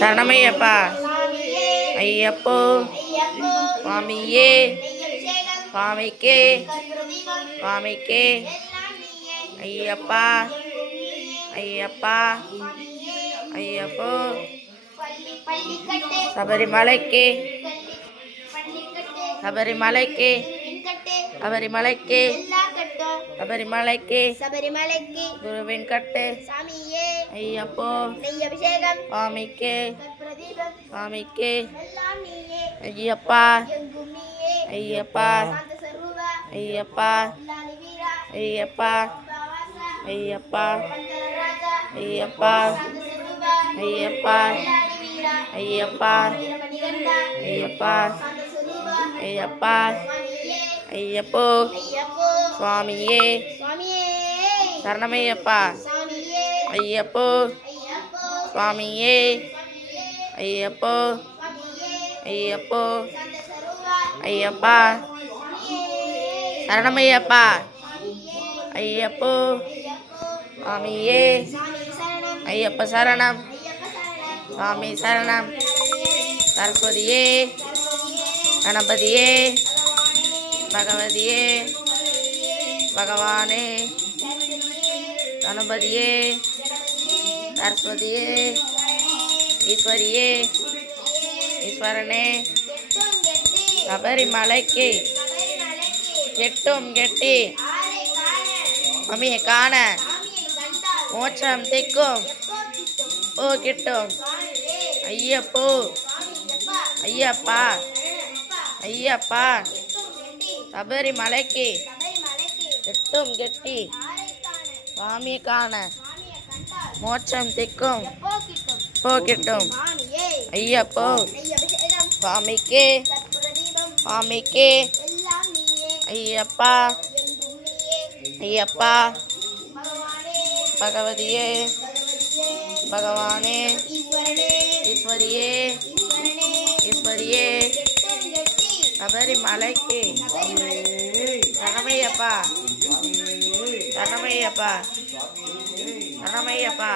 சரணமையப்பா ஐயப்போ சுவாமியே சுவாமிக்கே சுவாமிக்கே ஐயப்பா ஐயப்பா ஐயப்போ சபரிமலைக்கு சபரிமலைக்கு சபரிமலைக்கு சபரிமலைக்கு குருவின் கட்டு ஐயப்போ சுவாமிக்கு சுவாமிக்கு ஐயப்பா ஐயப்பா ஐயப்பா ஐயப்பா ஐயப்பா ஐயப்பா ஐயப்பா ஐயப்பா ஐயப்பா ஐயப்பா ஐயப்போ சுவாமியே சரணமையப்பா ஐயப்போ சுவாமியே ஐயப்போ ஐயப்போ ஐயப்பா சரணமையப்பா ஐயப்போ சுவாமியே ஐயப்ப சரணம் சுவாமி சரணம் சரஸ்வதியே கணபதியே பகவதியே பகவானே கணபதியே சரஸ்வதியே ஈஸ்வரியே ஈஸ்வரனே சபரிமலைக்கு கெட்டும் கெட்டி மம்மியை காண மோட்சம் திக்கும் ஓ கிட்டும் ஐயப்போ ஐயப்பா ஐயப்பா சபரிமலைக்கு கெட்டும் கெட்டி சுவாமி காண மோட்சம் திக்கும் போ கிட்டும் ஐயப்போ சுவாமிக்கே சுவாமிக்கே ஐயப்பா ஐயப்பா பகவதியே பகவானே ஈஸ்வரியே ஈஸ்வரியே சபரிமலைக்கு சரணமையப்பா சரணமையப்பா சரணமையப்பா